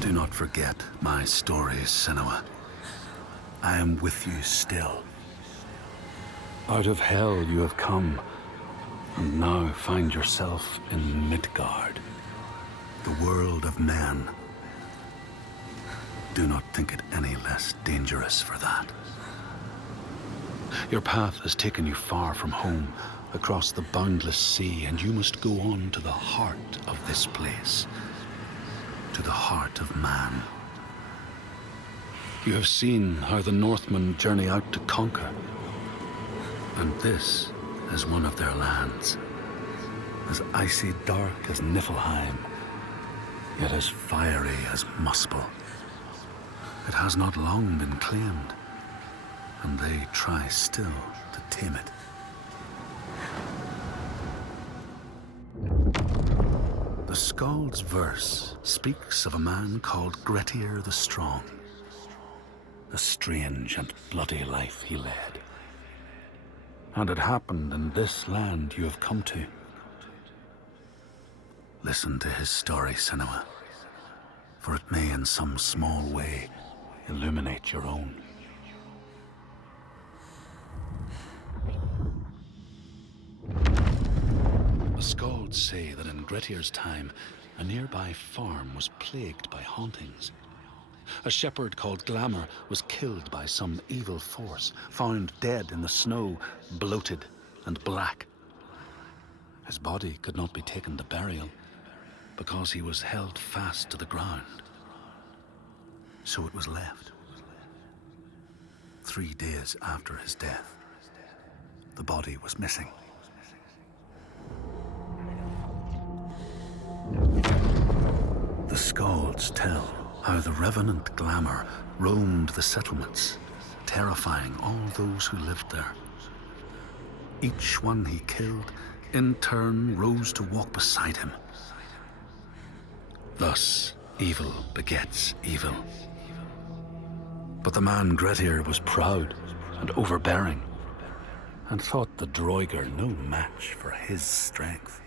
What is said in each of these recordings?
Do not forget my stories, Senua. I am with you still. Out of hell you have come, and now find yourself in Midgard, the world of men. Do not think it any less dangerous for that. Your path has taken you far from home, across the boundless sea, and you must go on to the heart of this place, to the heart of man. You have seen how the Northmen journey out to conquer, and this is one of their lands, as icy dark as Niflheim, yet as fiery as Muspel. It has not long been claimed, and they try still to tame it. The Skald's verse speaks of a man called Grettir the Strong. A strange and bloody life he led. And it happened in this land you have come to. Listen to his story, Senua, for it may in some small way illuminate your own. The Skalds say that in Grettir's time, a nearby farm was plagued by hauntings. A shepherd called Glamour was killed by some evil force, found dead in the snow, bloated and black. His body could not be taken to burial because he was held fast to the ground. So it was left. 3 days after his death, the body was missing. The Skalds tell how the revenant Glamour roamed the settlements, terrifying all those who lived there. Each one he killed, in turn, rose to walk beside him. Thus, evil begets evil. But the man Grettir was proud and overbearing, and thought the Droiger no match for his strength.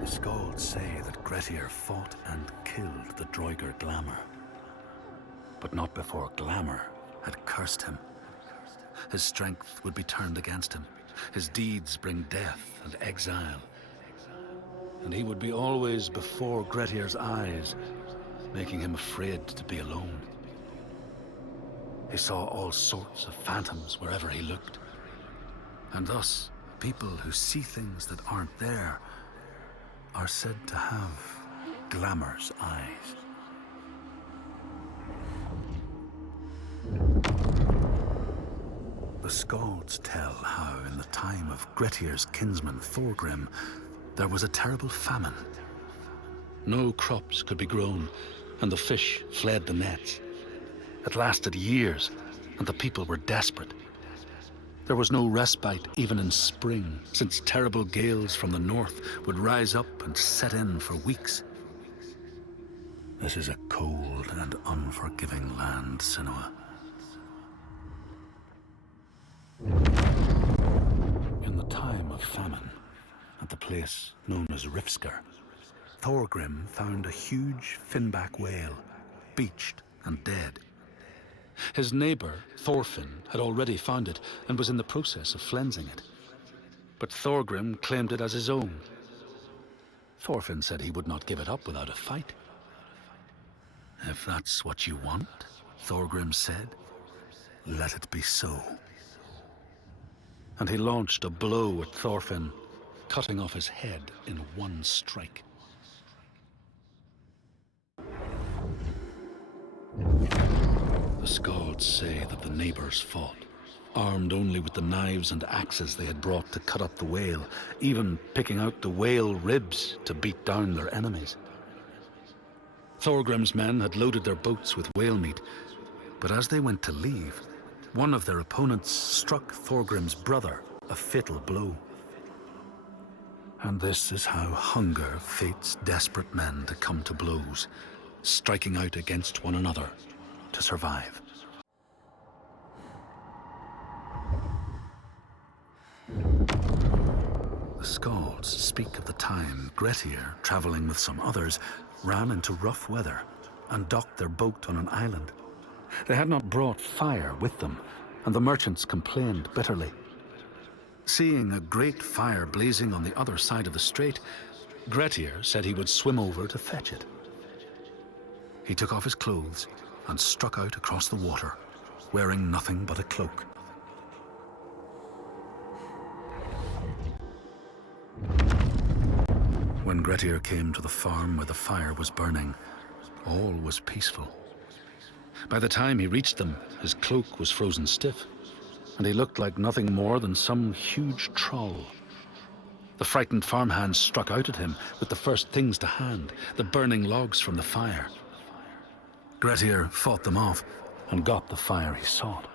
The Skalds say that Grettir fought and killed the Droiger Glamour, but not before Glamour had cursed him. His strength would be turned against him, his deeds bring death and exile, and he would be always before Grettir's eyes, making him afraid to be alone. He saw all sorts of phantoms wherever he looked, and thus people who see things that aren't there are said to have Glamour's eyes. The Skalds tell how in the time of Grettir's kinsman Thorgrim, there was a terrible famine. No crops could be grown, and the fish fled the nets. It lasted years, and the people were desperate. There was no respite even in spring, since terrible gales from the north would rise up and set in for weeks. This is a cold and unforgiving land, Senua. In the time of famine, at the place known as Rifskar, Thorgrim found a huge finback whale, beached and dead. His neighbor, Thorfinn, had already found it and was in the process of flensing it. But Thorgrim claimed it as his own. Thorfinn said he would not give it up without a fight. If that's what you want, Thorgrim said, let it be so. And he launched a blow at Thorfinn, cutting off his head in one strike. The Skalds say that the neighbors fought, armed only with the knives and axes they had brought to cut up the whale, even picking out the whale ribs to beat down their enemies. Thorgrim's men had loaded their boats with whale meat, but as they went to leave, one of their opponents struck Thorgrim's brother a fatal blow. And this is how hunger fates desperate men to come to blows, striking out against one another to survive. Skalds speak of the time Grettir, traveling with some others, ran into rough weather and docked their boat on an island. They had not brought fire with them, and the merchants complained bitterly. Seeing a great fire blazing on the other side of the strait, Grettir said he would swim over to fetch it. He took off his clothes and struck out across the water, wearing nothing but a cloak. When Grettir came to the farm where the fire was burning, all was peaceful. By the time he reached them, his cloak was frozen stiff, and he looked like nothing more than some huge troll. The frightened farmhands struck out at him with the first things to hand, the burning logs from the fire. Grettir fought them off and got the fire he sought.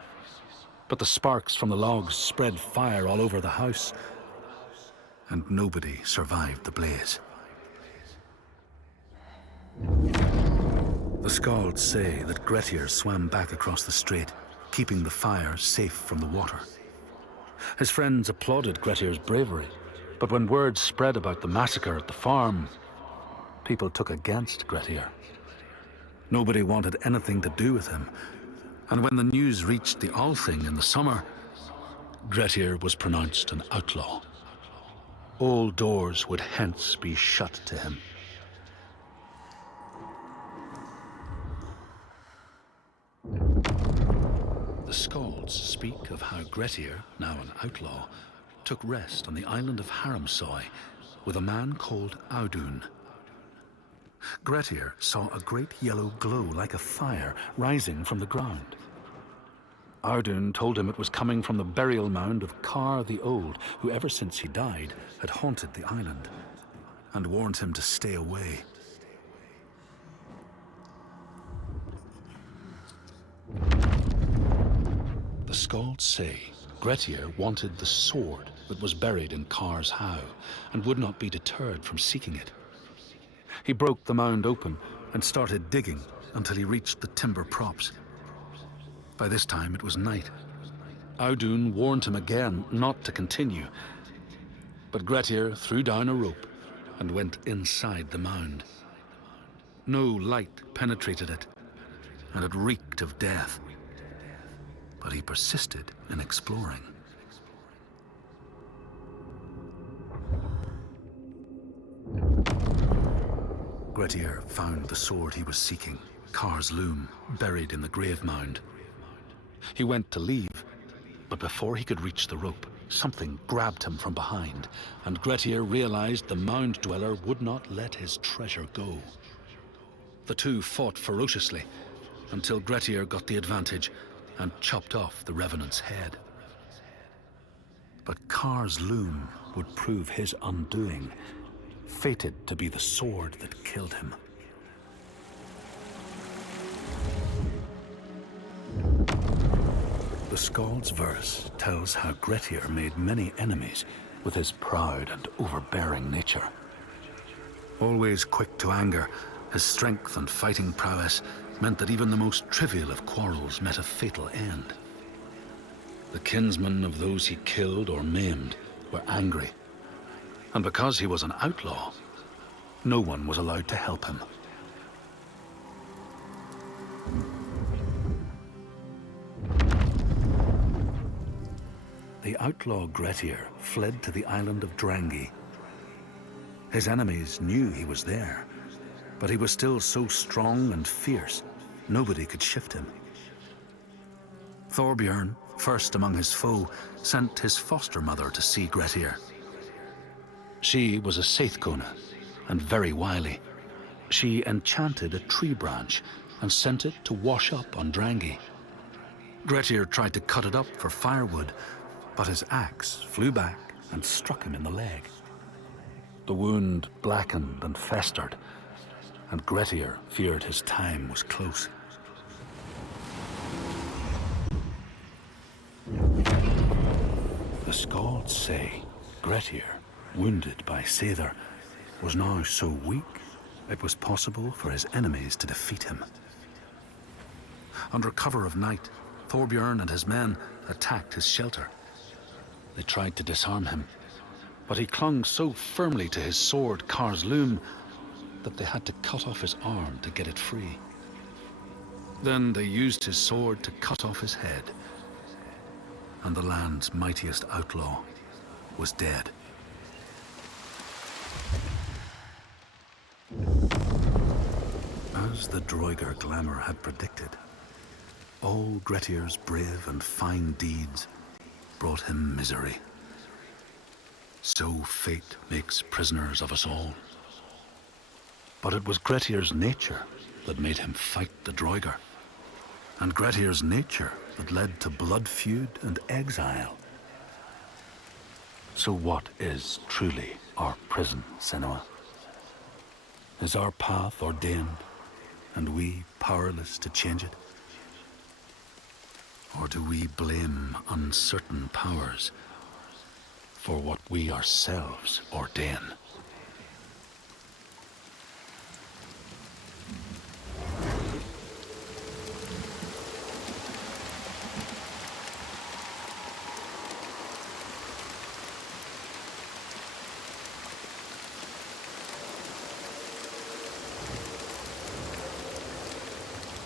But the sparks from the logs spread fire all over the house, and nobody survived the blaze. The Skalds say that Grettir swam back across the strait, keeping the fire safe from the water. His friends applauded Grettir's bravery, but when word spread about the massacre at the farm, people took against Grettir. Nobody wanted anything to do with him, and when the news reached the Althing in the summer, Grettir was pronounced an outlaw. All doors would hence be shut to him. The Skalds speak of how Grettir, now an outlaw, took rest on the island of Haramsoy with a man called Audun. Grettir saw a great yellow glow like a fire rising from the ground. Audun told him it was coming from the burial mound of Kar the Old, who ever since he died had haunted the island, and warned him to stay away. The Skalds say Grettir wanted the sword that was buried in Kar's howe, and would not be deterred from seeking it. He broke the mound open and started digging until he reached the timber props. By this time it was night. Audun warned him again not to continue, but Grettir threw down a rope and went inside the mound. No light penetrated it, and it reeked of death. But he persisted in exploring. Grettir found the sword he was seeking, Kar's loom, buried in the grave mound. He went to leave, but before he could reach the rope, something grabbed him from behind, and Grettir realized the mound dweller would not let his treasure go. The two fought ferociously until Grettir got the advantage and chopped off the revenant's head. But Kar's loom would prove his undoing, fated to be the sword that killed him. The Skald's verse tells how Grettir made many enemies with his proud and overbearing nature. Always quick to anger, his strength and fighting prowess meant that even the most trivial of quarrels met a fatal end. The kinsmen of those he killed or maimed were angry, and because he was an outlaw, no one was allowed to help him. The outlaw Grettir fled to the island of Drangi. His enemies knew he was there, but he was still so strong and fierce, nobody could shift him. Thorbjorn, first among his foe, sent his foster mother to see Grettir. She was a Seithkona and very wily. She enchanted a tree branch and sent it to wash up on Drangi. Grettir tried to cut it up for firewood, but his axe flew back and struck him in the leg. The wound blackened and festered, and Grettir feared his time was close. The Skalds say Grettir, wounded by Seithr, was now so weak it was possible for his enemies to defeat him. Under cover of night, Thorbjorn and his men attacked his shelter. They tried to disarm him, but he clung so firmly to his sword, Kar's loom, that they had to cut off his arm to get it free. Then they used his sword to cut off his head, and the land's mightiest outlaw was dead. As the Droigar glamour had predicted, all Gretir's brave and fine deeds brought him misery. So fate makes prisoners of us all. But it was Gretir's nature that made him fight the Droigar, and Gretir's nature that led to blood feud and exile. So what is truly our prison, Senua? Is our path ordained, and we powerless to change it? Or do we blame uncertain powers for what we ourselves ordain?